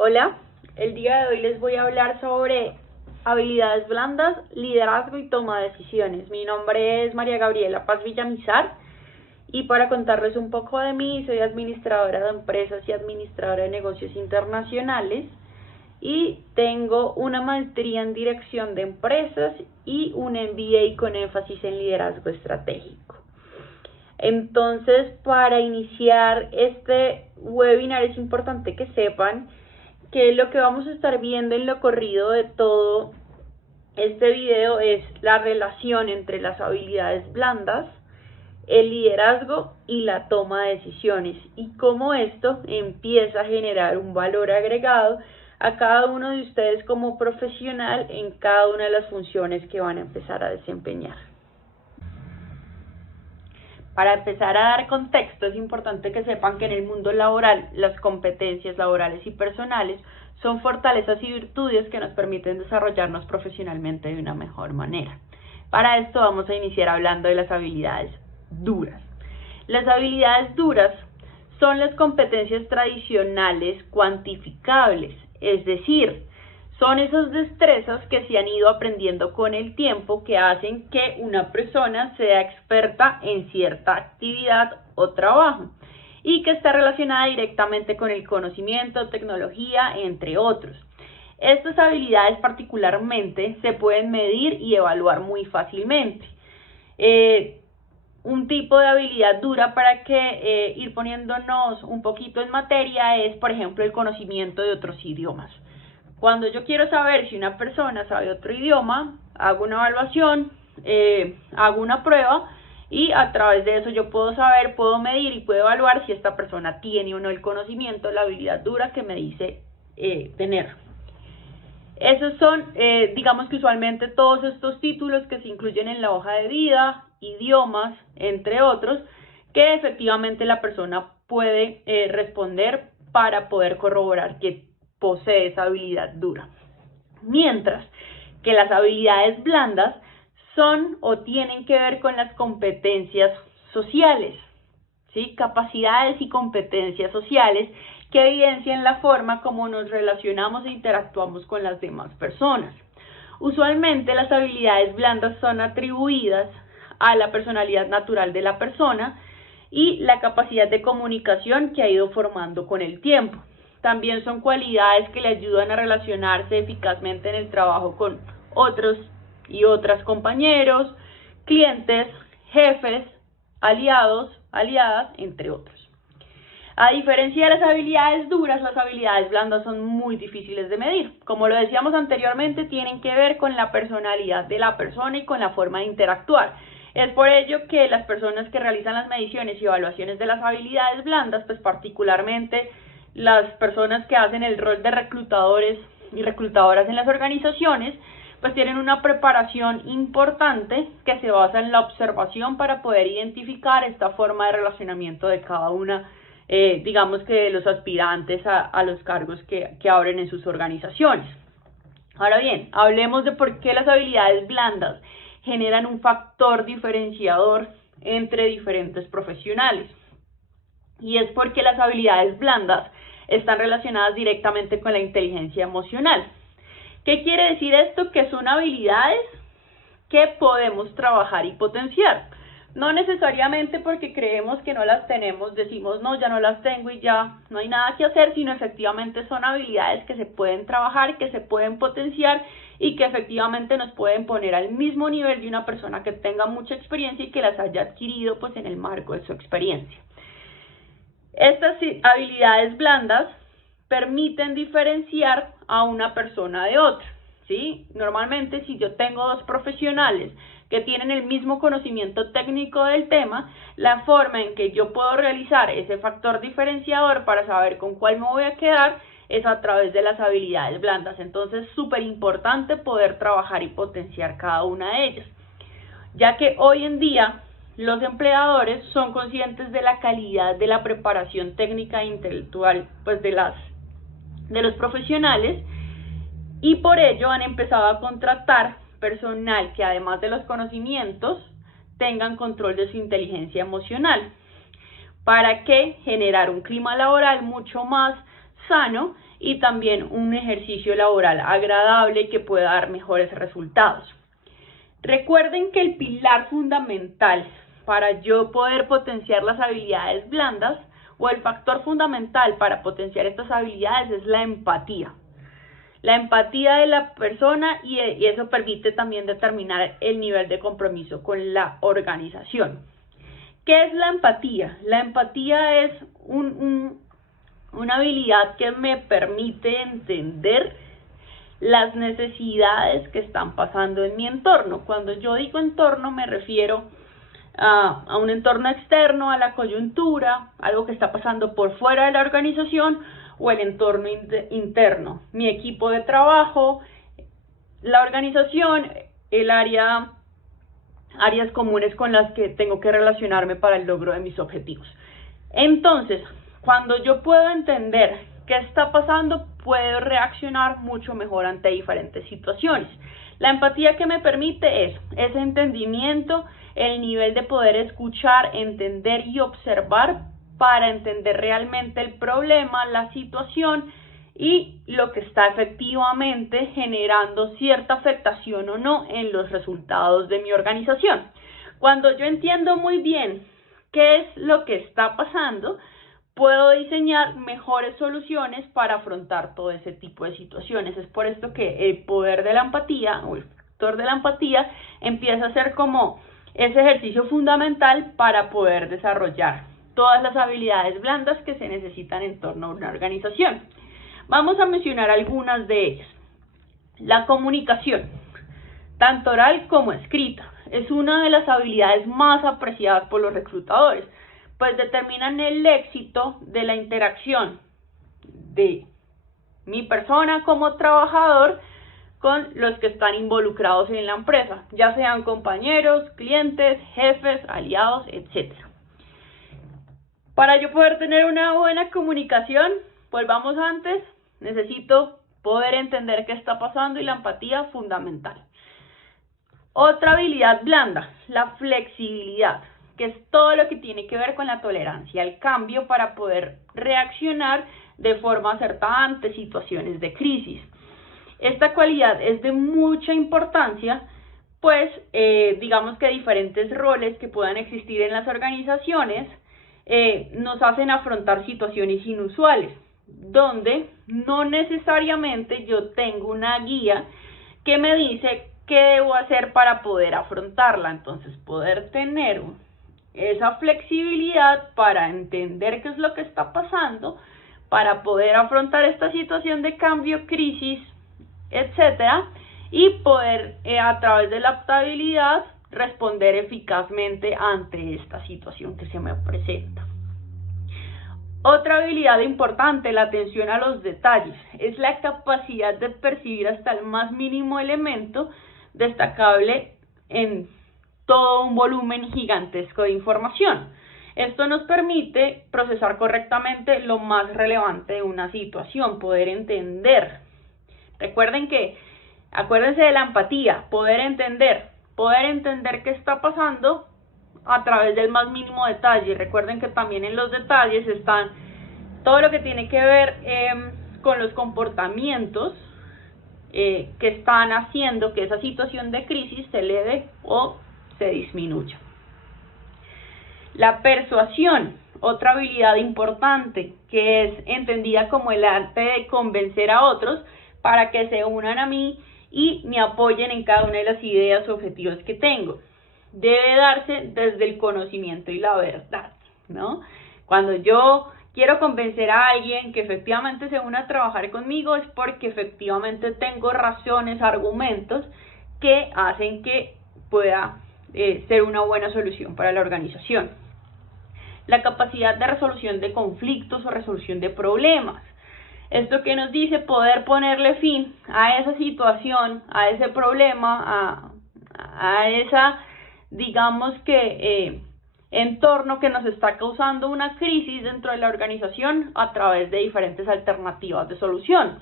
Hola, el día de hoy les voy a hablar sobre habilidades blandas, liderazgo y toma de decisiones. Mi nombre es María Gabriela Paz Villamizar y para contarles un poco de mí, soy administradora de empresas y administradora de negocios internacionales y tengo una maestría en dirección de empresas y un MBA con énfasis en liderazgo estratégico. Entonces, para iniciar este webinar es importante que sepan que lo que vamos a estar viendo en lo corrido de todo este video es la relación entre las habilidades blandas, el liderazgo y la toma de decisiones y cómo esto empieza a generar un valor agregado a cada uno de ustedes como profesional en cada una de las funciones que van a empezar a desempeñar. Para empezar a dar contexto, es importante que sepan que en el mundo laboral las competencias laborales y personales son fortalezas y virtudes que nos permiten desarrollarnos profesionalmente de una mejor manera. Para esto vamos a iniciar hablando de las habilidades duras. Las habilidades duras son las competencias tradicionales cuantificables, es decir, son esas destrezas que se han ido aprendiendo con el tiempo que hacen que una persona sea experta en cierta actividad o trabajo y que está relacionada directamente con el conocimiento, tecnología, entre otros. Estas habilidades particularmente se pueden medir y evaluar muy fácilmente. Un tipo de habilidad dura para que ir poniéndonos un poquito en materia es, por ejemplo, el conocimiento de otros idiomas. Cuando yo quiero saber si una persona sabe otro idioma, hago una evaluación, hago una prueba y a través de eso yo puedo saber, puedo medir y puedo evaluar si esta persona tiene o no el conocimiento, la habilidad dura que me dice tener. Esos son, digamos que usualmente todos estos títulos que se incluyen en la hoja de vida, idiomas, entre otros, que efectivamente la persona puede responder para poder corroborar que posee esa habilidad dura. Mientras que las habilidades blandas son o tienen que ver con las competencias sociales, ¿sí? Capacidades y competencias sociales que evidencian la forma como nos relacionamos e interactuamos con las demás personas. Usualmente las habilidades blandas son atribuidas a la personalidad natural de la persona y la capacidad de comunicación que ha ido formando con el tiempo. También son cualidades que le ayudan a relacionarse eficazmente en el trabajo con otros y otras compañeros, clientes, jefes, aliados, aliadas, entre otros. A diferencia de las habilidades duras, las habilidades blandas son muy difíciles de medir. Como lo decíamos anteriormente, tienen que ver con la personalidad de la persona y con la forma de interactuar. Es por ello que las personas que realizan las mediciones y evaluaciones de las habilidades blandas, pues particularmente las personas que hacen el rol de reclutadores y reclutadoras en las organizaciones, pues tienen una preparación importante que se basa en la observación para poder identificar esta forma de relacionamiento de cada una, digamos que de los aspirantes a los cargos que abren en sus organizaciones. Ahora bien, hablemos de por qué las habilidades blandas generan un factor diferenciador entre diferentes profesionales. Y es porque las habilidades blandas están relacionadas directamente con la inteligencia emocional. ¿Qué quiere decir esto? Que son habilidades que podemos trabajar y potenciar. No necesariamente porque creemos que no las tenemos, decimos no, ya no las tengo y ya no hay nada que hacer, sino efectivamente son habilidades que se pueden trabajar, que se pueden potenciar y que efectivamente nos pueden poner al mismo nivel de una persona que tenga mucha experiencia y que las haya adquirido pues en el marco de su experiencia. Estas habilidades blandas permiten diferenciar a una persona de otra, ¿sí? Normalmente, si yo tengo dos profesionales que tienen el mismo conocimiento técnico del tema, la forma en que yo puedo realizar ese factor diferenciador para saber con cuál me voy a quedar es a través de las habilidades blandas. Entonces, es súper importante poder trabajar y potenciar cada una de ellas, ya que hoy en día los empleadores son conscientes de la calidad de la preparación técnica e intelectual pues de los profesionales y por ello han empezado a contratar personal que además de los conocimientos tengan control de su inteligencia emocional. ¿Para qué? Generar un clima laboral mucho más sano y también un ejercicio laboral agradable y que pueda dar mejores resultados. Recuerden que el pilar fundamental para yo poder potenciar las habilidades blandas o el factor fundamental para potenciar estas habilidades es la empatía. La empatía de la persona y eso permite también determinar el nivel de compromiso con la organización. ¿Qué es la empatía? La empatía es una habilidad que me permite entender las necesidades que están pasando en mi entorno. Cuando yo digo entorno me refiero a un entorno externo, a la coyuntura, algo que está pasando por fuera de la organización, o el entorno interno, mi equipo de trabajo, la organización, el áreas comunes con las que tengo que relacionarme para el logro de mis objetivos. Entonces, cuando yo puedo entender qué está pasando, puedo reaccionar mucho mejor ante diferentes situaciones. La empatía que me permite es ese entendimiento, el nivel de poder escuchar, entender y observar para entender realmente el problema, la situación y lo que está efectivamente generando cierta afectación o no en los resultados de mi organización. Cuando yo entiendo muy bien qué es lo que está pasando, puedo diseñar mejores soluciones para afrontar todo ese tipo de situaciones. Es por esto que el poder de la empatía o el factor de la empatía empieza a ser como ese ejercicio fundamental para poder desarrollar todas las habilidades blandas que se necesitan en torno a una organización. Vamos a mencionar algunas de ellas. La comunicación, tanto oral como escrita, es una de las habilidades más apreciadas por los reclutadores, pues determinan el éxito de la interacción de mi persona como trabajador con los que están involucrados en la empresa, ya sean compañeros, clientes, jefes, aliados, etc. Para yo poder tener una buena comunicación, volvamos antes, necesito poder entender qué está pasando y la empatía fundamental. Otra habilidad blanda, la flexibilidad, que es todo lo que tiene que ver con la tolerancia al cambio para poder reaccionar de forma acertada ante situaciones de crisis. Esta cualidad es de mucha importancia, pues digamos que diferentes roles que puedan existir en las organizaciones nos hacen afrontar situaciones inusuales, donde no necesariamente yo tengo una guía que me dice qué debo hacer para poder afrontarla. Entonces, poder tener esa flexibilidad para entender qué es lo que está pasando, para poder afrontar esta situación de cambio, crisis, etcétera, y poder a través de la adaptabilidad responder eficazmente ante esta situación que se me presenta. Otra habilidad importante, la atención a los detalles, es la capacidad de percibir hasta el más mínimo elemento destacable en todo un volumen gigantesco de información. Esto nos permite procesar correctamente lo más relevante de una situación, poder entender. Acuérdense de la empatía, poder entender qué está pasando a través del más mínimo detalle. Recuerden que también en los detalles están todo lo que tiene que ver con los comportamientos que están haciendo que esa situación de crisis se eleve o se disminuya. La persuasión, otra habilidad importante que es entendida como el arte de convencer a otros para que se unan a mí y me apoyen en cada una de las ideas o objetivos que tengo. Debe darse desde el conocimiento y la verdad, ¿no? Cuando yo quiero convencer a alguien que efectivamente se una a trabajar conmigo es porque efectivamente tengo razones, argumentos que hacen que pueda ser una buena solución para la organización. La capacidad de resolución de conflictos o resolución de problemas. Esto que nos dice poder ponerle fin a esa situación, a ese problema, a esa, digamos que, entorno que nos está causando una crisis dentro de la organización a través de diferentes alternativas de solución.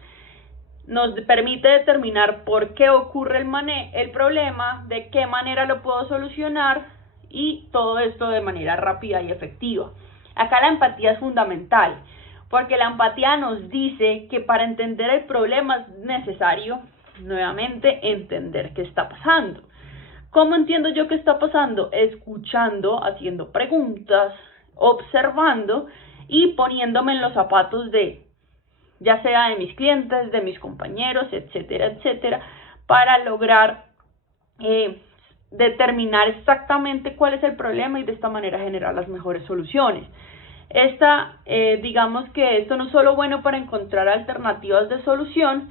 Nos permite determinar por qué ocurre el problema, de qué manera lo puedo solucionar y todo esto de manera rápida y efectiva. Acá la empatía es fundamental. porque la empatía nos dice que para entender el problema es necesario, nuevamente, entender qué está pasando. ¿Cómo entiendo yo qué está pasando? Escuchando, haciendo preguntas, observando y poniéndome en los zapatos de, ya sea de mis clientes, de mis compañeros, etcétera, etcétera, para lograr determinar exactamente cuál es el problema y de esta manera generar las mejores soluciones. Digamos que esto no es solo bueno para encontrar alternativas de solución,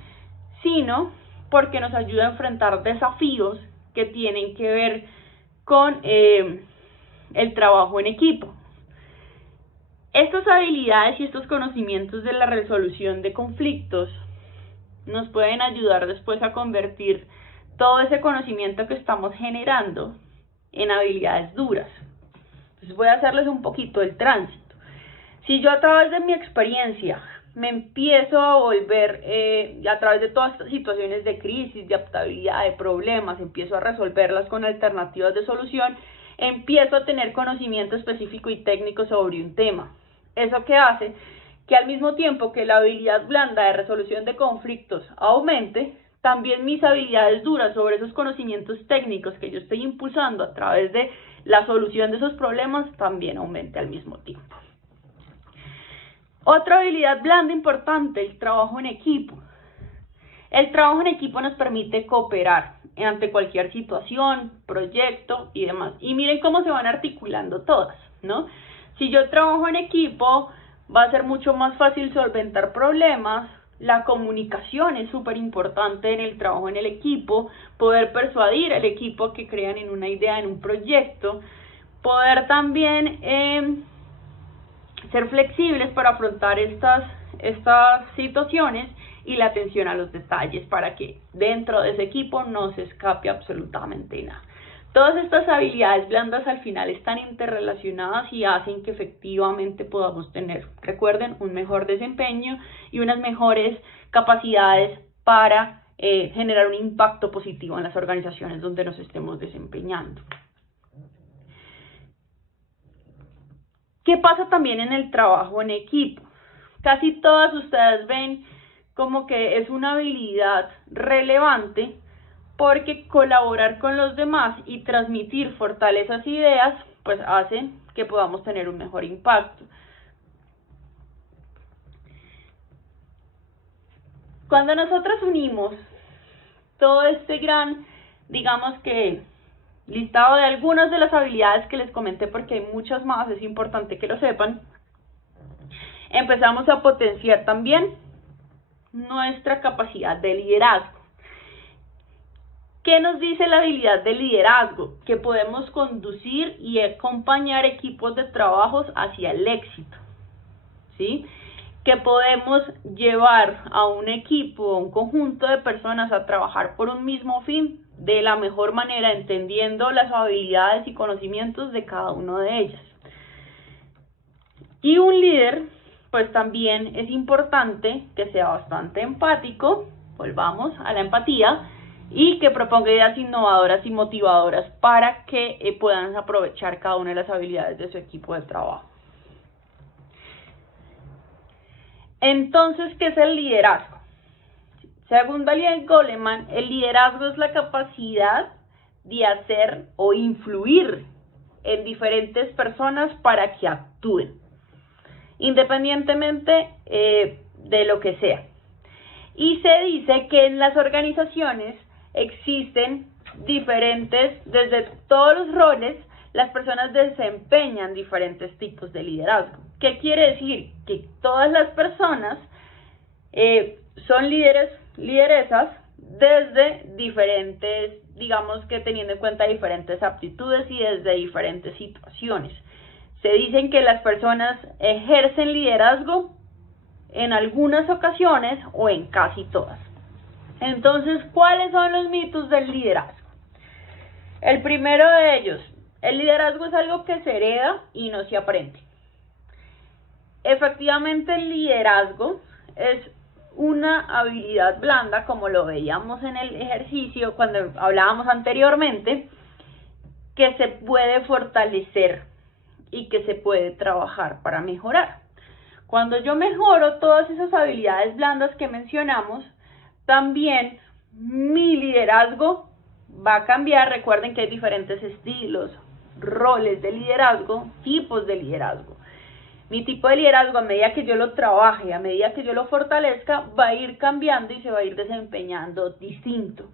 sino porque nos ayuda a enfrentar desafíos que tienen que ver con el trabajo en equipo. Estas habilidades y estos conocimientos de la resolución de conflictos nos pueden ayudar después a convertir todo ese conocimiento que estamos generando en habilidades duras. Entonces voy a hacerles un poquito el tránsito. Si yo a través de mi experiencia me empiezo a volver, a través de todas estas situaciones de crisis, de adaptabilidad, de problemas, empiezo a resolverlas con alternativas de solución, empiezo a tener conocimiento específico y técnico sobre un tema. ¿Eso qué hace? Que al mismo tiempo que la habilidad blanda de resolución de conflictos aumente, también mis habilidades duras sobre esos conocimientos técnicos que yo estoy impulsando a través de la solución de esos problemas también aumente al mismo tiempo. Otra habilidad blanda importante, el trabajo en equipo. El trabajo en equipo nos permite cooperar ante cualquier situación, proyecto y demás. Y miren cómo se van articulando todas, ¿no? Si yo trabajo en equipo, va a ser mucho más fácil solventar problemas. La comunicación es súper importante en el trabajo en el equipo, poder persuadir al equipo a que crean en una idea, en un proyecto, poder también ser flexibles para afrontar estas situaciones y la atención a los detalles para que dentro de ese equipo no se escape absolutamente nada. Todas estas habilidades blandas al final están interrelacionadas y hacen que efectivamente podamos tener, recuerden, un mejor desempeño y unas mejores capacidades para generar un impacto positivo en las organizaciones donde nos estemos desempeñando. ¿Qué pasa también en el trabajo en equipo? Casi todas ustedes ven como que es una habilidad relevante porque colaborar con los demás y transmitir fortalezas e ideas, pues hacen que podamos tener un mejor impacto. Cuando nosotros unimos todo este gran, digamos que, listado de algunas de las habilidades que les comenté, porque hay muchas más, es importante que lo sepan, empezamos a potenciar también nuestra capacidad de liderazgo. ¿Qué nos dice la habilidad de liderazgo? Que podemos conducir y acompañar equipos de trabajos hacia el éxito, ¿sí? Que podemos llevar a un equipo, un conjunto de personas a trabajar por un mismo fin de la mejor manera, entendiendo las habilidades y conocimientos de cada uno de ellas. Y un líder, pues también es importante que sea bastante empático, volvamos a la empatía, y que proponga ideas innovadoras y motivadoras para que puedan aprovechar cada una de las habilidades de su equipo de trabajo. Entonces, ¿qué es el liderazgo? Según Daniel Goleman, el liderazgo es la capacidad de hacer o influir en diferentes personas para que actúen, independientemente de lo que sea. Y se dice que en las organizaciones existen desde todos los roles, las personas desempeñan diferentes tipos de liderazgo. ¿Qué quiere decir? Que todas las personas son lideresas desde diferentes, digamos que teniendo en cuenta diferentes aptitudes y desde diferentes situaciones. Se dicen que las personas ejercen liderazgo en algunas ocasiones o en casi todas. Entonces, ¿cuáles son los mitos del liderazgo? El primero de ellos, el liderazgo es algo que se hereda y no se aprende. Efectivamente, el liderazgo es una habilidad blanda, como lo veíamos en el ejercicio cuando hablábamos anteriormente, que se puede fortalecer y que se puede trabajar para mejorar. Cuando yo mejoro todas esas habilidades blandas que mencionamos, también mi liderazgo va a cambiar. Recuerden que hay diferentes estilos, roles de liderazgo, tipos de liderazgo. Mi tipo de liderazgo, a medida que yo lo trabaje, a medida que yo lo fortalezca, va a ir cambiando y se va a ir desempeñando distinto.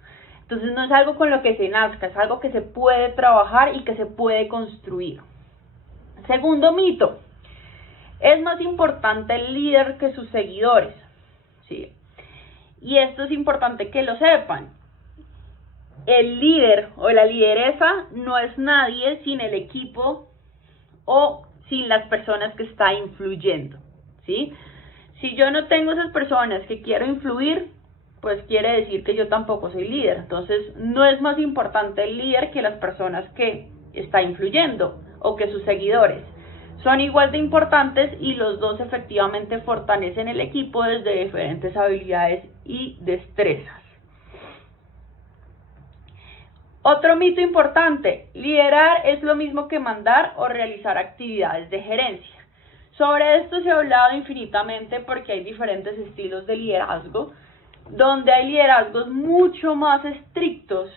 Entonces no es algo con lo que se nazca, es algo que se puede trabajar y que se puede construir. Segundo mito, es más importante el líder que sus seguidores, ¿sí? Y esto es importante que lo sepan. El líder o la lideresa no es nadie sin el equipo o sin las personas que está influyendo, ¿sí? Si yo no tengo esas personas que quiero influir, pues quiere decir que yo tampoco soy líder. Entonces, no es más importante el líder que las personas que está influyendo o que sus seguidores. Son igual de importantes y los dos efectivamente fortalecen el equipo desde diferentes habilidades y destrezas. Otro mito importante, liderar es lo mismo que mandar o realizar actividades de gerencia. Sobre esto se ha hablado infinitamente porque hay diferentes estilos de liderazgo, donde hay liderazgos mucho más estrictos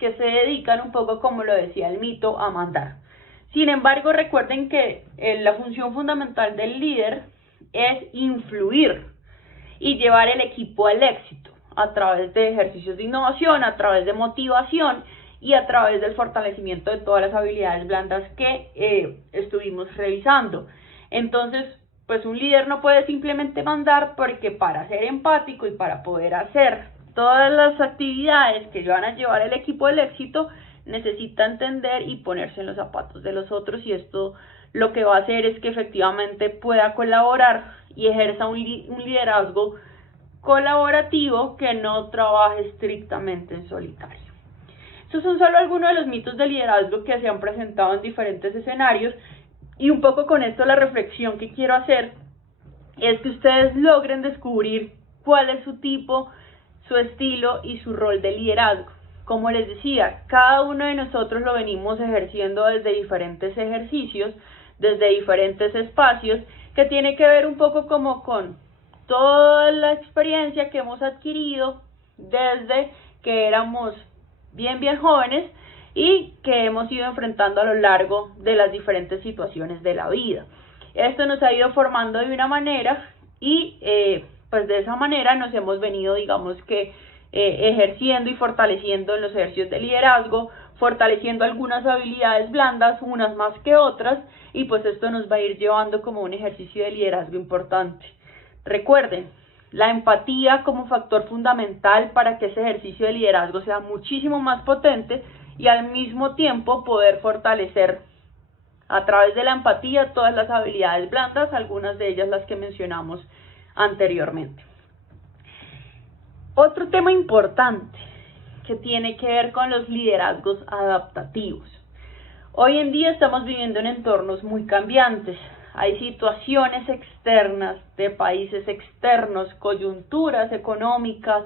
que se dedican un poco, como lo decía el mito, a mandar. Sin embargo, recuerden que la función fundamental del líder es influir y llevar el equipo al éxito a través de ejercicios de innovación, a través de motivación y a través del fortalecimiento de todas las habilidades blandas que estuvimos revisando. Entonces, pues un líder no puede simplemente mandar, porque para ser empático y para poder hacer todas las actividades que van a llevar el equipo al éxito, necesita entender y ponerse en los zapatos de los otros, y esto lo que va a hacer es que efectivamente pueda colaborar y ejerza un liderazgo colaborativo que no trabaje estrictamente en solitario. Estos son solo algunos de los mitos de liderazgo que se han presentado en diferentes escenarios, y un poco con esto la reflexión que quiero hacer es que ustedes logren descubrir cuál es su tipo, su estilo y su rol de liderazgo. Como les decía, cada uno de nosotros lo venimos ejerciendo desde diferentes ejercicios, desde diferentes espacios, que tiene que ver un poco como con toda la experiencia que hemos adquirido desde que éramos bien jóvenes y que hemos ido enfrentando a lo largo de las diferentes situaciones de la vida. Esto nos ha ido formando de una manera y pues de esa manera nos hemos venido, digamos que, ejerciendo y fortaleciendo en los ejercicios de liderazgo, fortaleciendo algunas habilidades blandas, unas más que otras, y pues esto nos va a ir llevando como un ejercicio de liderazgo importante. Recuerden, la empatía como factor fundamental para que ese ejercicio de liderazgo sea muchísimo más potente y al mismo tiempo poder fortalecer a través de la empatía todas las habilidades blandas, algunas de ellas las que mencionamos anteriormente. Otro tema importante que tiene que ver con los liderazgos adaptativos. Hoy en día estamos viviendo en entornos muy cambiantes. Hay situaciones externas de países externos, coyunturas económicas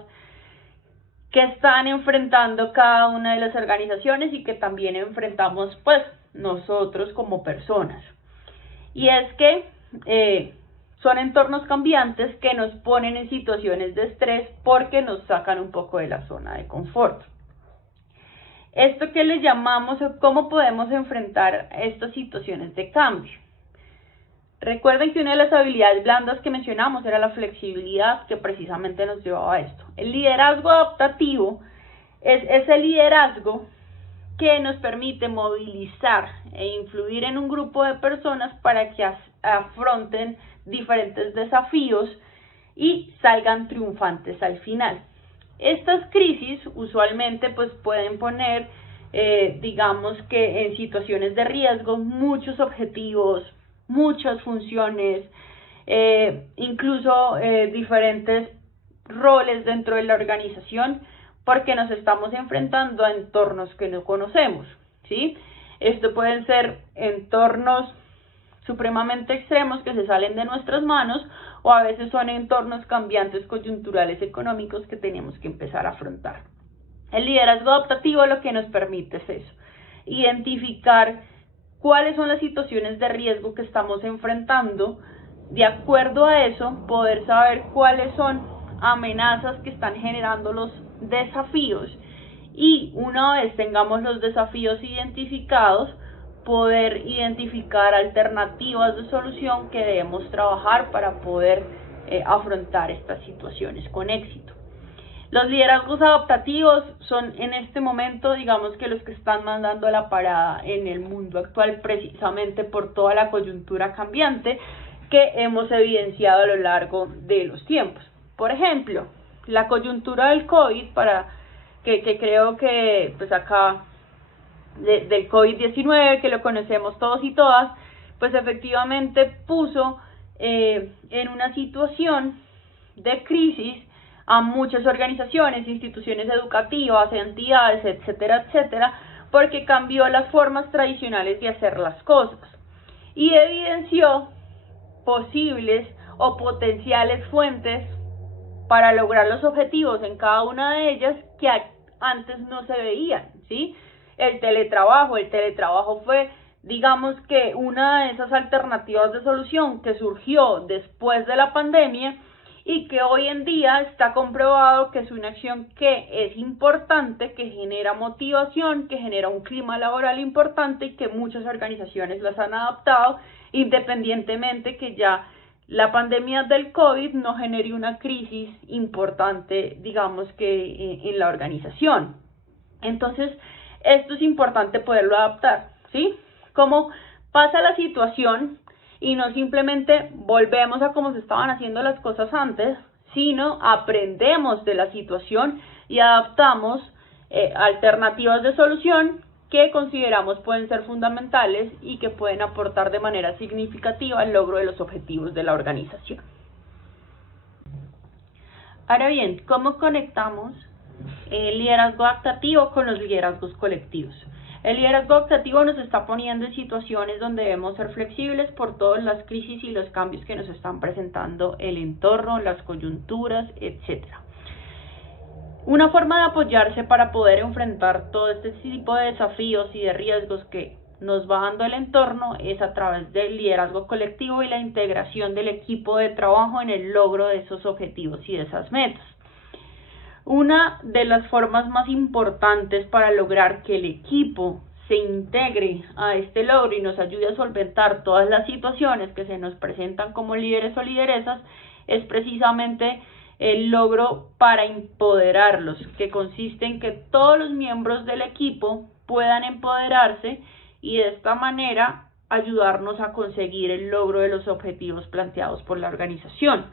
que están enfrentando cada una de las organizaciones y que también enfrentamos pues nosotros como personas. Y es que son entornos cambiantes que nos ponen en situaciones de estrés porque nos sacan un poco de la zona de confort. Esto que le llamamos, ¿cómo podemos enfrentar estas situaciones de cambio? Recuerden que una de las habilidades blandas que mencionamos era la flexibilidad, que precisamente nos llevaba a esto. El liderazgo adaptativo es ese liderazgo que nos permite movilizar e influir en un grupo de personas para que afronten diferentes desafíos y salgan triunfantes al final. Estas crisis usualmente pues pueden poner, digamos que en situaciones de riesgo, muchos objetivos, muchas funciones, incluso diferentes roles dentro de la organización, porque nos estamos enfrentando a entornos que no conocemos, ¿sí? Esto pueden ser entornos supremamente extremos que se salen de nuestras manos, o a veces son entornos cambiantes coyunturales económicos que tenemos que empezar a afrontar. El liderazgo adaptativo lo que nos permite es eso, identificar cuáles son las situaciones de riesgo que estamos enfrentando de acuerdo a eso, poder saber cuáles son amenazas que están generando los desafíos, y una vez tengamos los desafíos identificados, poder identificar alternativas de solución que debemos trabajar para poder afrontar estas situaciones con éxito. Los liderazgos adaptativos son en este momento, digamos que los que están mandando la parada en el mundo actual, precisamente por toda la coyuntura cambiante que hemos evidenciado a lo largo de los tiempos. Por ejemplo, la coyuntura del COVID, que creo que pues acá del COVID-19, que lo conocemos todos y todas, pues efectivamente puso en una situación de crisis a muchas organizaciones, instituciones educativas, entidades, etcétera, etcétera, porque cambió las formas tradicionales de hacer las cosas y evidenció posibles o potenciales fuentes para lograr los objetivos en cada una de ellas que antes no se veían, ¿sí? El teletrabajo fue, digamos que una de esas alternativas de solución que surgió después de la pandemia y que hoy en día está comprobado que es una acción que es importante, que genera motivación, que genera un clima laboral importante y que muchas organizaciones las han adaptado, independientemente que ya la pandemia del COVID no genere una crisis importante, digamos que en la organización. Entonces, esto es importante poderlo adaptar, ¿sí? Como pasa la situación y no simplemente volvemos a cómo se estaban haciendo las cosas antes, sino aprendemos de la situación y adaptamos alternativas de solución que consideramos pueden ser fundamentales y que pueden aportar de manera significativa al logro de los objetivos de la organización. Ahora bien, ¿cómo conectamos el liderazgo adaptativo con los liderazgos colectivos? El liderazgo adaptativo nos está poniendo en situaciones donde debemos ser flexibles por todas las crisis y los cambios que nos están presentando el entorno, las coyunturas, etcétera. Una forma de apoyarse para poder enfrentar todo este tipo de desafíos y de riesgos que nos va dando el entorno es a través del liderazgo colectivo y la integración del equipo de trabajo en el logro de esos objetivos y de esas metas. Una de las formas más importantes para lograr que el equipo se integre a este logro y nos ayude a solventar todas las situaciones que se nos presentan como líderes o lideresas es precisamente el logro para empoderarlos, que consiste en que todos los miembros del equipo puedan empoderarse y de esta manera ayudarnos a conseguir el logro de los objetivos planteados por la organización.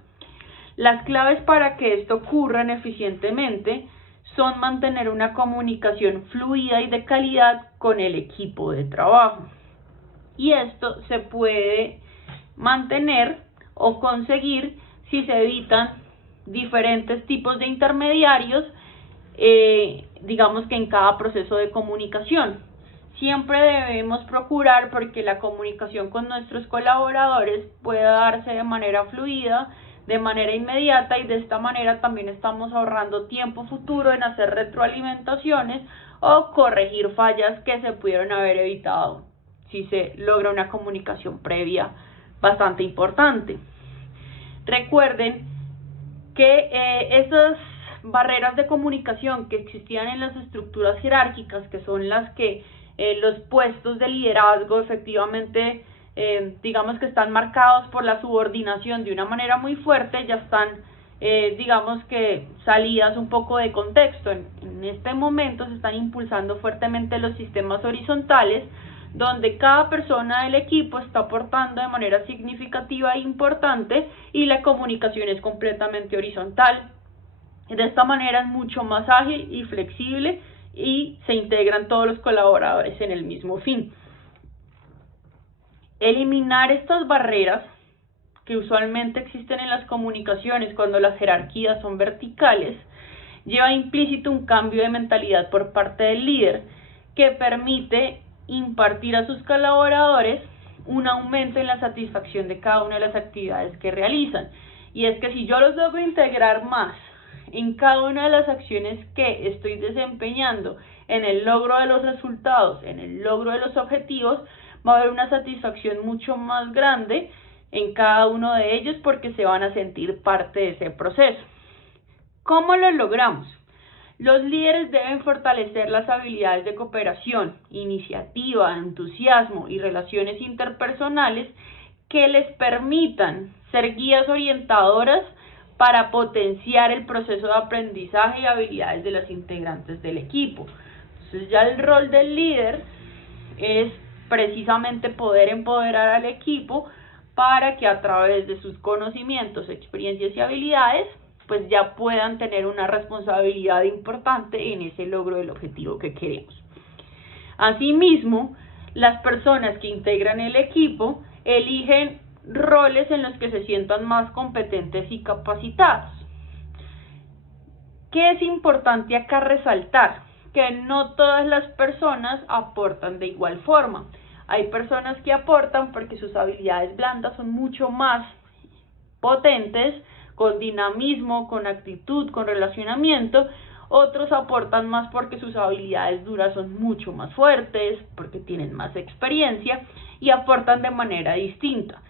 Las claves para que esto ocurra eficientemente son mantener una comunicación fluida y de calidad con el equipo de trabajo. Y esto se puede mantener o conseguir si se evitan diferentes tipos de intermediarios, digamos que en cada proceso de comunicación. Siempre debemos procurar porque la comunicación con nuestros colaboradores pueda darse de manera fluida, de manera inmediata, y de esta manera también estamos ahorrando tiempo futuro en hacer retroalimentaciones o corregir fallas que se pudieron haber evitado si se logra una comunicación previa bastante importante. Recuerden que esas barreras de comunicación que existían en las estructuras jerárquicas, que son las que los puestos de liderazgo efectivamente digamos que están marcados por la subordinación de una manera muy fuerte, ya están digamos que salidas un poco de contexto. En este momento se están impulsando fuertemente los sistemas horizontales, donde cada persona del equipo está aportando de manera significativa e importante y la comunicación es completamente horizontal. De esta manera es mucho más ágil y flexible y se integran todos los colaboradores en el mismo fin. Eliminar estas barreras que usualmente existen en las comunicaciones cuando las jerarquías son verticales lleva implícito un cambio de mentalidad por parte del líder que permite impartir a sus colaboradores un aumento en la satisfacción de cada una de las actividades que realizan. Y es que si yo los logro integrar más en cada una de las acciones que estoy desempeñando en el logro de los resultados, en el logro de los objetivos, va a haber una satisfacción mucho más grande en cada uno de ellos porque se van a sentir parte de ese proceso. ¿Cómo lo logramos? Los líderes deben fortalecer las habilidades de cooperación, iniciativa, entusiasmo y relaciones interpersonales que les permitan ser guías orientadoras para potenciar el proceso de aprendizaje y habilidades de los integrantes del equipo. Entonces ya el rol del líder es precisamente poder empoderar al equipo para que a través de sus conocimientos, experiencias y habilidades pues ya puedan tener una responsabilidad importante en ese logro del objetivo que queremos. Asimismo, las personas que integran el equipo eligen roles en los que se sientan más competentes y capacitados. ¿Qué es importante acá resaltar? Que no todas las personas aportan de igual forma. Hay personas que aportan porque sus habilidades blandas son mucho más potentes, con dinamismo, con actitud, con relacionamiento. Otros aportan más porque sus habilidades duras son mucho más fuertes, porque tienen más experiencia y aportan de manera distinta.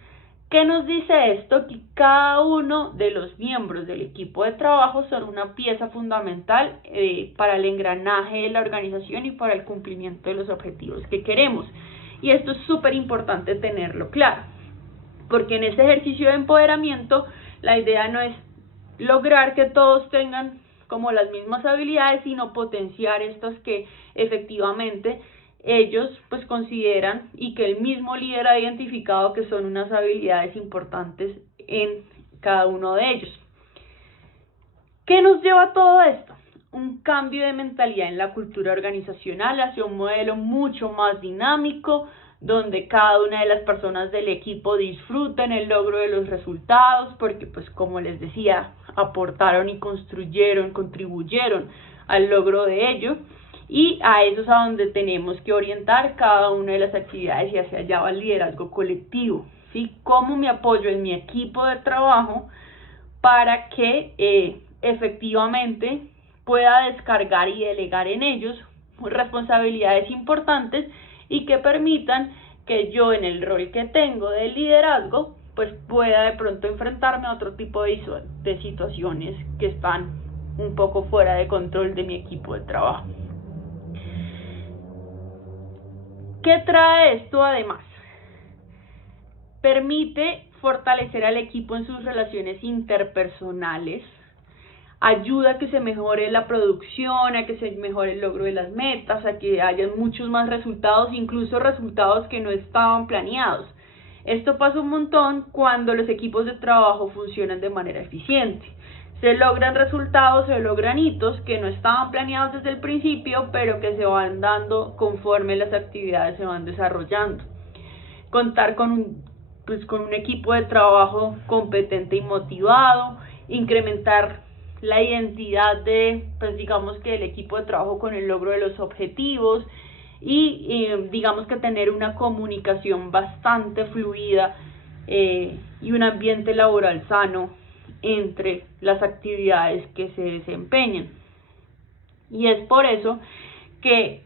¿Qué nos dice esto? Que cada uno de los miembros del equipo de trabajo son una pieza fundamental para el engranaje de la organización y para el cumplimiento de los objetivos que queremos. Y esto es súper importante tenerlo claro, porque en ese ejercicio de empoderamiento la idea no es lograr que todos tengan como las mismas habilidades, sino potenciar estas que efectivamente ellos pues consideran y que el mismo líder ha identificado que son unas habilidades importantes en cada uno de ellos. ¿Qué nos lleva a todo esto? Un cambio de mentalidad en la cultura organizacional hacia un modelo mucho más dinámico, donde cada una de las personas del equipo disfruten el logro de los resultados, porque pues como les decía, aportaron y contribuyeron al logro de ello, y a eso es a donde tenemos que orientar cada una de las actividades y hacia allá va el liderazgo colectivo, ¿sí? ¿Cómo me apoyo en mi equipo de trabajo para que efectivamente pueda descargar y delegar en ellos responsabilidades importantes y que permitan que yo en el rol que tengo de liderazgo pues pueda de pronto enfrentarme a otro tipo de situaciones que están un poco fuera de control de mi equipo de trabajo? ¿Qué trae esto además? Permite fortalecer al equipo en sus relaciones interpersonales, ayuda a que se mejore la producción, a que se mejore el logro de las metas, a que haya muchos más resultados, incluso resultados que no estaban planeados. Esto pasa un montón cuando los equipos de trabajo funcionan de manera eficiente. Se logran resultados, se logran hitos que no estaban planeados desde el principio, pero que se van dando conforme las actividades se van desarrollando. Contar con un equipo de trabajo competente y motivado, incrementar la identidad digamos que del equipo de trabajo con el logro de los objetivos y digamos que tener una comunicación bastante fluida y un ambiente laboral sano entre las actividades que se desempeñan. Y es por eso que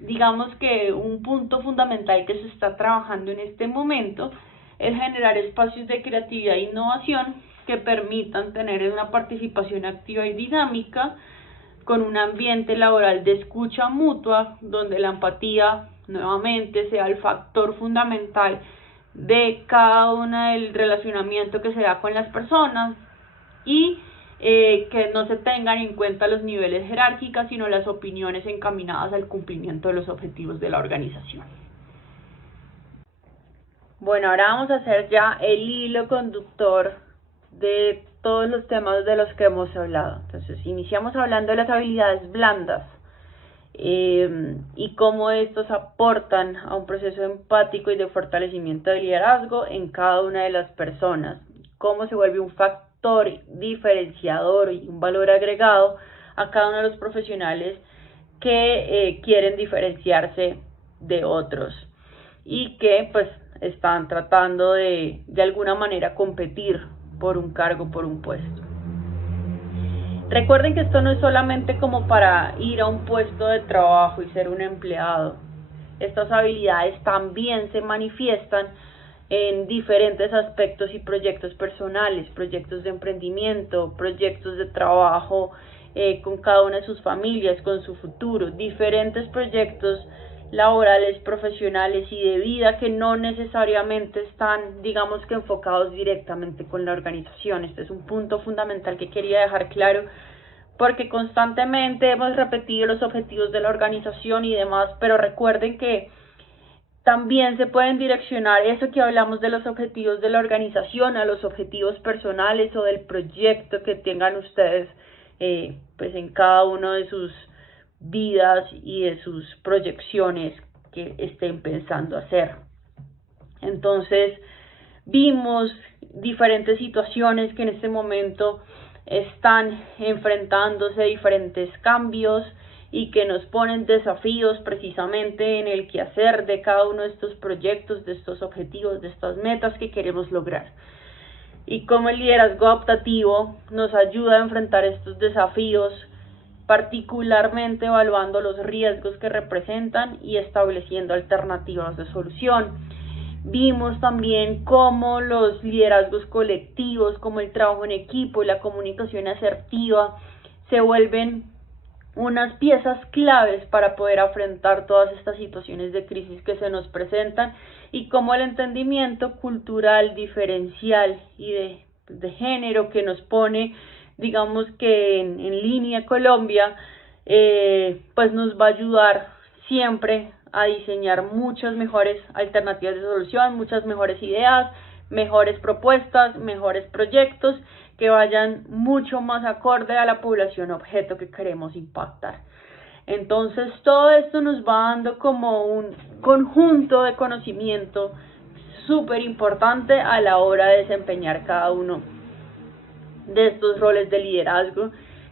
digamos que un punto fundamental que se está trabajando en este momento es generar espacios de creatividad e innovación que permitan tener una participación activa y dinámica con un ambiente laboral de escucha mutua, donde la empatía nuevamente sea el factor fundamental de cada una del relacionamiento que se da con las personas y que no se tengan en cuenta los niveles jerárquicos, sino las opiniones encaminadas al cumplimiento de los objetivos de la organización. Bueno, ahora vamos a hacer ya el hilo conductor de todos los temas de los que hemos hablado. Entonces, iniciamos hablando de las habilidades blandas y cómo estos aportan a un proceso empático y de fortalecimiento del liderazgo en cada una de las personas, cómo se vuelve un factor diferenciador y un valor agregado a cada uno de los profesionales que quieren diferenciarse de otros y que pues están tratando de alguna manera competir por un cargo, por un puesto. Recuerden que esto no es solamente como para ir a un puesto de trabajo y ser un empleado. Estas habilidades también se manifiestan en diferentes aspectos y proyectos personales, proyectos de emprendimiento, proyectos de trabajo con cada una de sus familias, con su futuro, diferentes proyectos laborales, profesionales y de vida que no necesariamente están, digamos que enfocados directamente con la organización. Este es un punto fundamental que quería dejar claro, porque constantemente hemos repetido los objetivos de la organización y demás, pero recuerden que también se pueden direccionar eso que hablamos de los objetivos de la organización a los objetivos personales o del proyecto que tengan ustedes pues en cada uno de sus vidas y de sus proyecciones que estén pensando hacer. Entonces, vimos diferentes situaciones que en este momento están enfrentándose a diferentes cambios y que nos ponen desafíos precisamente en el quehacer de cada uno de estos proyectos, de estos objetivos, de estas metas que queremos lograr. Y cómo el liderazgo adaptativo nos ayuda a enfrentar estos desafíos, particularmente evaluando los riesgos que representan y estableciendo alternativas de solución. Vimos también cómo los liderazgos colectivos, como el trabajo en equipo y la comunicación asertiva, se vuelven unas piezas claves para poder afrontar todas estas situaciones de crisis que se nos presentan, y cómo el entendimiento cultural, diferencial y de género que nos pone, digamos que en línea Colombia, pues nos va a ayudar siempre a diseñar muchas mejores alternativas de solución, muchas mejores ideas, mejores propuestas, mejores proyectos que vayan mucho más acorde a la población objeto que queremos impactar. Entonces todo esto nos va dando como un conjunto de conocimiento súper importante a la hora de desempeñar cada uno de estos roles de liderazgo,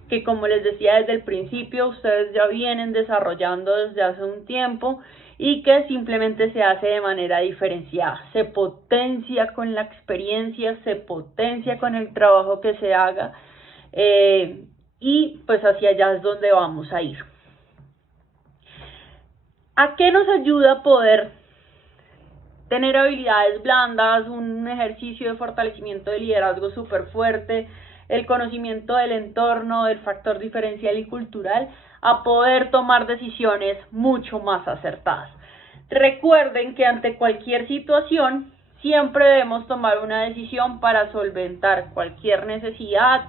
que como les decía desde el principio, ustedes ya vienen desarrollando desde hace un tiempo y que simplemente se hace de manera diferenciada, se potencia con la experiencia, se potencia con el trabajo que se haga, y pues hacia allá es donde vamos a ir. ¿A qué nos ayuda poder tener habilidades blandas, un ejercicio de fortalecimiento de liderazgo súper fuerte, el conocimiento del entorno, del factor diferencial y cultural, a poder tomar decisiones mucho más acertadas? Recuerden que ante cualquier situación siempre debemos tomar una decisión para solventar cualquier necesidad,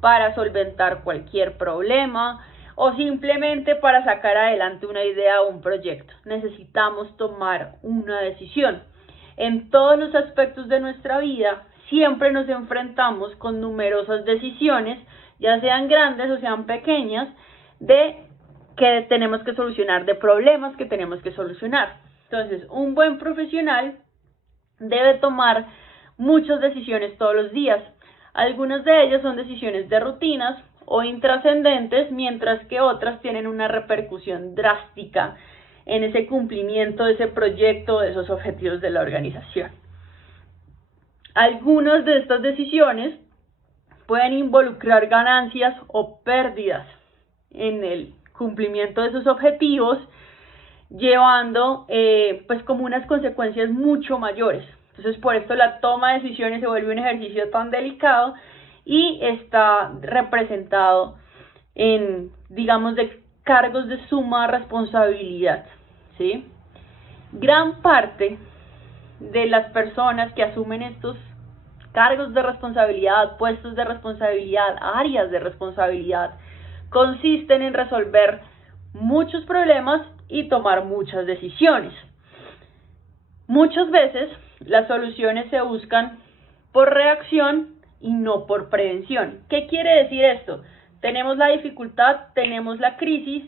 para solventar cualquier problema o simplemente para sacar adelante una idea o un proyecto. Necesitamos tomar una decisión. En todos los aspectos de nuestra vida siempre nos enfrentamos con numerosas decisiones, ya sean grandes o sean pequeñas, de que tenemos que solucionar, de problemas que tenemos que solucionar. Entonces, un buen profesional debe tomar muchas decisiones todos los días. Algunas de ellas son decisiones de rutinas o intrascendentes, mientras que otras tienen una repercusión drástica en ese cumplimiento de ese proyecto, de esos objetivos de la organización. Algunas de estas decisiones pueden involucrar ganancias o pérdidas en el cumplimiento de esos objetivos, llevando pues como unas consecuencias mucho mayores. Entonces, por esto la toma de decisiones se vuelve un ejercicio tan delicado y está representado en, digamos, de cargos de suma responsabilidad, ¿sí? Gran parte de las personas que asumen estos cargos de responsabilidad, puestos de responsabilidad, áreas de responsabilidad, consisten en resolver muchos problemas y tomar muchas decisiones. Muchas veces las soluciones se buscan por reacción y no por prevención. ¿Qué quiere decir esto? Tenemos la dificultad, tenemos la crisis,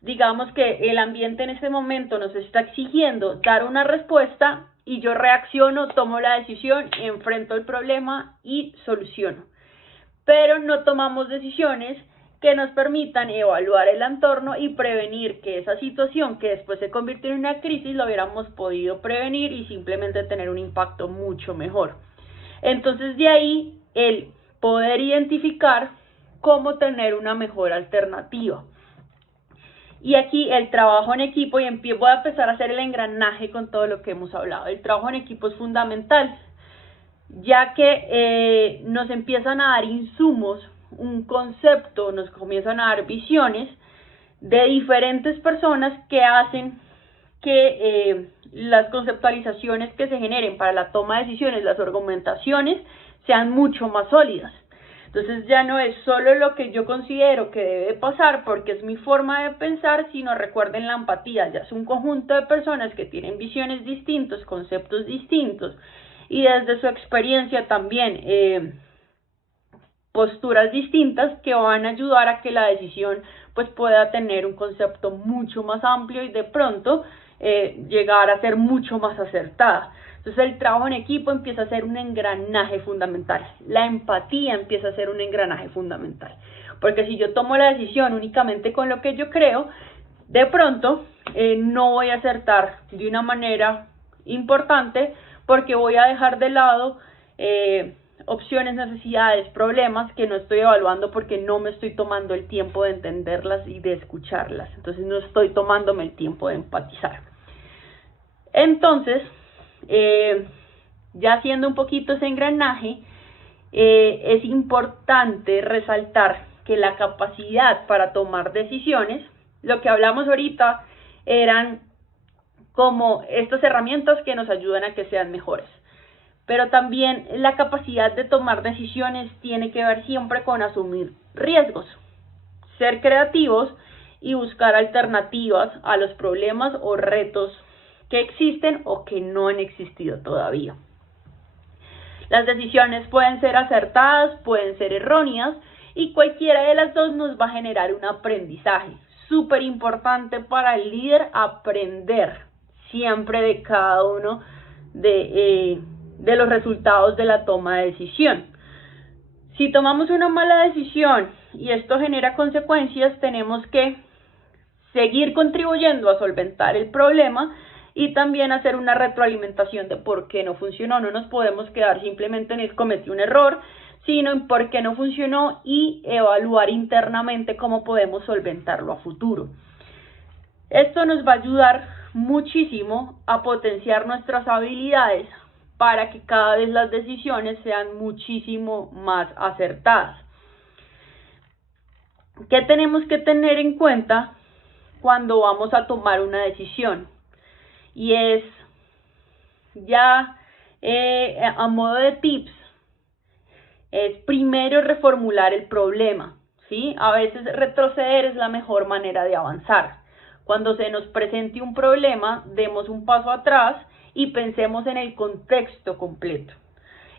digamos que el ambiente en este momento nos está exigiendo dar una respuesta y yo reacciono, tomo la decisión, enfrento el problema y soluciono. Pero no tomamos decisiones que nos permitan evaluar el entorno y prevenir que esa situación que después se convirtió en una crisis lo hubiéramos podido prevenir y simplemente tener un impacto mucho mejor. Entonces de ahí el poder identificar cómo tener una mejor alternativa. Y aquí el trabajo en equipo, y voy a empezar a hacer el engranaje con todo lo que hemos hablado. El trabajo en equipo es fundamental, ya que nos empiezan a dar insumos, un concepto, nos comienzan a dar visiones de diferentes personas que hacen que las conceptualizaciones que se generen para la toma de decisiones, las argumentaciones, sean mucho más sólidas. Entonces ya no es solo lo que yo considero que debe pasar porque es mi forma de pensar, sino recuerden la empatía, ya es un conjunto de personas que tienen visiones distintas, conceptos distintos y desde su experiencia también posturas distintas que van a ayudar a que la decisión pues pueda tener un concepto mucho más amplio y de pronto llegar a ser mucho más acertada. Entonces el trabajo en equipo empieza a ser un engranaje fundamental, la empatía empieza a ser un engranaje fundamental, porque si yo tomo la decisión únicamente con lo que yo creo, de pronto no voy a acertar de una manera importante porque voy a dejar de lado opciones, necesidades, problemas que no estoy evaluando porque no me estoy tomando el tiempo de entenderlas y de escucharlas, entonces no estoy tomándome el tiempo de empatizar. Entonces, ya haciendo un poquito ese engranaje, es importante resaltar que la capacidad para tomar decisiones, lo que hablamos ahorita, eran como estas herramientas que nos ayudan a que sean mejores. Pero también la capacidad de tomar decisiones tiene que ver siempre con asumir riesgos, ser creativos y buscar alternativas a los problemas o retos que existen o que no han existido todavía. Las decisiones pueden ser acertadas, pueden ser erróneas y cualquiera de las dos nos va a generar un aprendizaje. Súper importante para el líder aprender siempre de cada uno de los resultados de la toma de decisión. Si tomamos una mala decisión y esto genera consecuencias, tenemos que seguir contribuyendo a solventar el problema y también hacer una retroalimentación de por qué no funcionó. No nos podemos quedar simplemente en el cometí un error, sino en por qué no funcionó y evaluar internamente cómo podemos solventarlo a futuro. Esto nos va a ayudar muchísimo a potenciar nuestras habilidades para que cada vez las decisiones sean muchísimo más acertadas. ¿Qué tenemos que tener en cuenta cuando vamos a tomar una decisión? Y es, ya a modo de tips, es primero reformular el problema, ¿sí? A veces retroceder es la mejor manera de avanzar. Cuando se nos presente un problema, demos un paso atrás y pensemos en el contexto completo.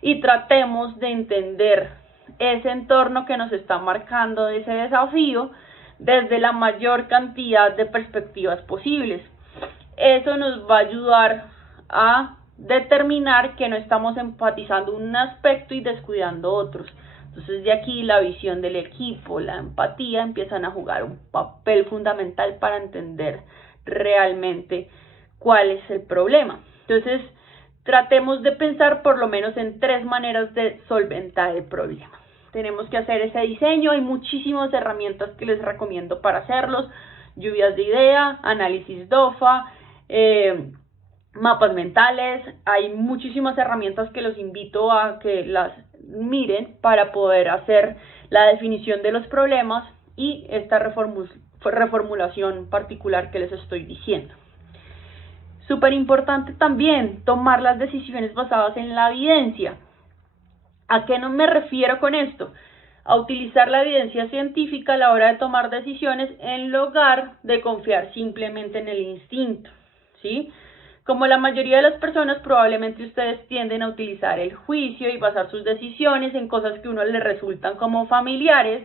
Y tratemos de entender ese entorno que nos está marcando ese desafío desde la mayor cantidad de perspectivas posibles. Eso nos va a ayudar a determinar que no estamos enfatizando un aspecto y descuidando otros. Entonces de aquí la visión del equipo, la empatía empiezan a jugar un papel fundamental para entender realmente cuál es el problema. Entonces tratemos de pensar por lo menos en 3 maneras de solventar el problema. Tenemos que hacer ese diseño, hay muchísimas herramientas que les recomiendo para hacerlos, lluvias de idea, análisis DOFA, mapas mentales, hay muchísimas herramientas que los invito a que las miren para poder hacer la definición de los problemas y esta reformulación particular que les estoy diciendo. Súper importante también tomar las decisiones basadas en la evidencia. ¿A qué no me refiero con esto? A utilizar la evidencia científica a la hora de tomar decisiones en lugar de confiar simplemente en el instinto, ¿sí? Como la mayoría de las personas, probablemente ustedes tienden a utilizar el juicio y basar sus decisiones en cosas que a uno le resultan como familiares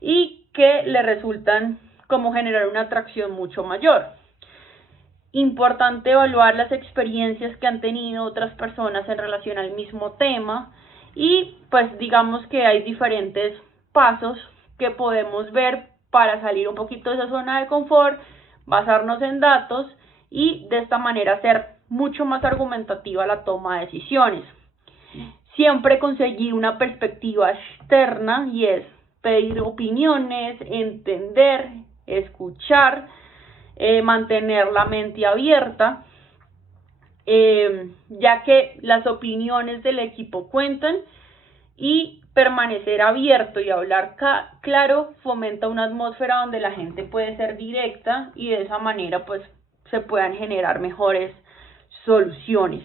y que le resultan como generar una atracción mucho mayor. Importante evaluar las experiencias que han tenido otras personas en relación al mismo tema y pues digamos que hay diferentes pasos que podemos ver para salir un poquito de esa zona de confort, basarnos en datos y de esta manera ser mucho más argumentativa la toma de decisiones. Siempre conseguir una perspectiva externa y es pedir opiniones, entender, escuchar mantener la mente abierta, ya que las opiniones del equipo cuentan, y permanecer abierto y hablar claro fomenta una atmósfera donde la gente puede ser directa y de esa manera pues se puedan generar mejores soluciones.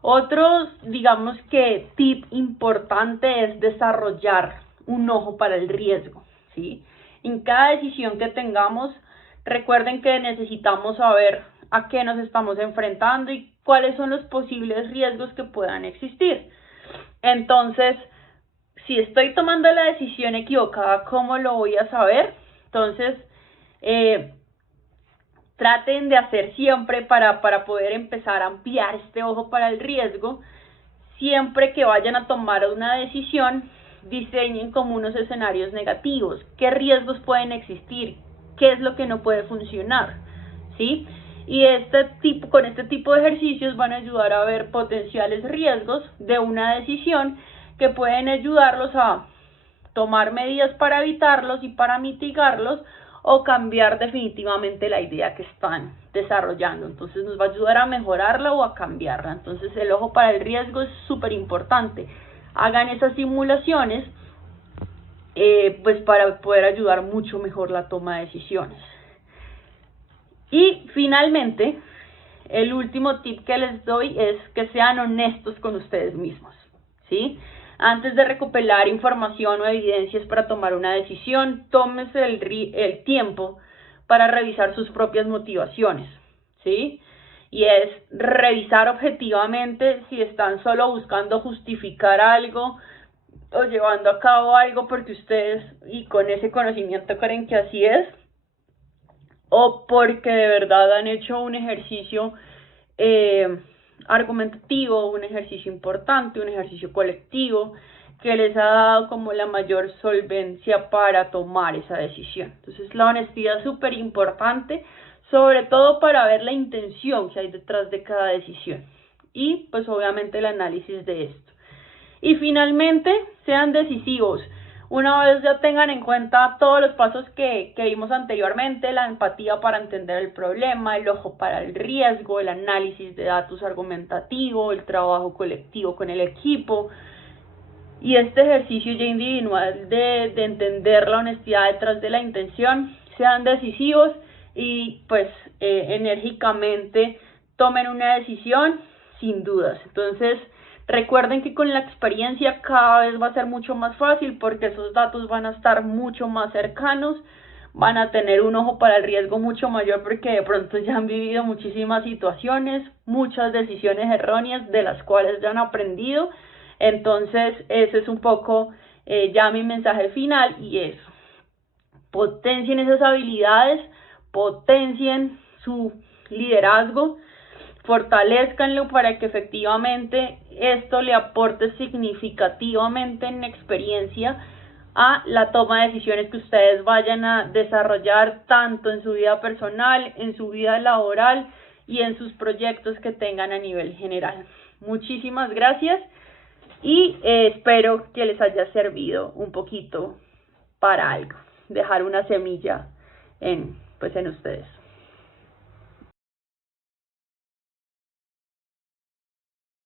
Otro, digamos que tip importante es desarrollar un ojo para el riesgo, ¿sí? En cada decisión que tengamos, recuerden que necesitamos saber a qué nos estamos enfrentando y cuáles son los posibles riesgos que puedan existir. Entonces, si estoy tomando la decisión equivocada, ¿cómo lo voy a saber? Entonces, traten de hacer siempre para poder empezar a ampliar este ojo para el riesgo. Siempre que vayan a tomar una decisión, diseñen como unos escenarios negativos. ¿Qué riesgos pueden existir? ¿Qué es lo que no puede funcionar? ¿Sí? Y con este tipo de ejercicios van a ayudar a ver potenciales riesgos de una decisión que pueden ayudarlos a tomar medidas para evitarlos y para mitigarlos, o cambiar definitivamente la idea que están desarrollando. Entonces nos va a ayudar a mejorarla o a cambiarla. Entonces el ojo para el riesgo es súper importante. Hagan esas simulaciones pues para poder ayudar mucho mejor la toma de decisiones. Y finalmente, el último tip que les doy es que sean honestos con ustedes mismos, ¿sí? Antes de recopilar información o evidencias para tomar una decisión, tómense el tiempo para revisar sus propias motivaciones, ¿sí? Y es revisar objetivamente si están solo buscando justificar algo o llevando a cabo algo porque ustedes y con ese conocimiento creen que así es, o porque de verdad han hecho un ejercicio argumentativo, un ejercicio importante, un ejercicio colectivo que les ha dado como la mayor solvencia para tomar esa decisión. Entonces la honestidad es súper importante, sobre todo para ver la intención que hay detrás de cada decisión y pues obviamente el análisis de esto. Y finalmente, sean decisivos. Una vez ya tengan en cuenta todos los pasos que vimos anteriormente, la empatía para entender el problema, el ojo para el riesgo, el análisis de datos argumentativo, el trabajo colectivo con el equipo, y este ejercicio ya individual de entender la honestidad detrás de la intención, sean decisivos y pues enérgicamente tomen una decisión sin dudas. Entonces, recuerden que con la experiencia cada vez va a ser mucho más fácil porque esos datos van a estar mucho más cercanos, van a tener un ojo para el riesgo mucho mayor porque de pronto ya han vivido muchísimas situaciones, muchas decisiones erróneas de las cuales ya han aprendido. Entonces ese es un poco ya mi mensaje final, y es: potencien esas habilidades, potencien su liderazgo, fortalezcanlo para que efectivamente esto le aporte significativamente en experiencia a la toma de decisiones que ustedes vayan a desarrollar tanto en su vida personal, en su vida laboral y en sus proyectos que tengan a nivel general. Muchísimas gracias y espero que les haya servido un poquito para algo, dejar una semilla en ustedes.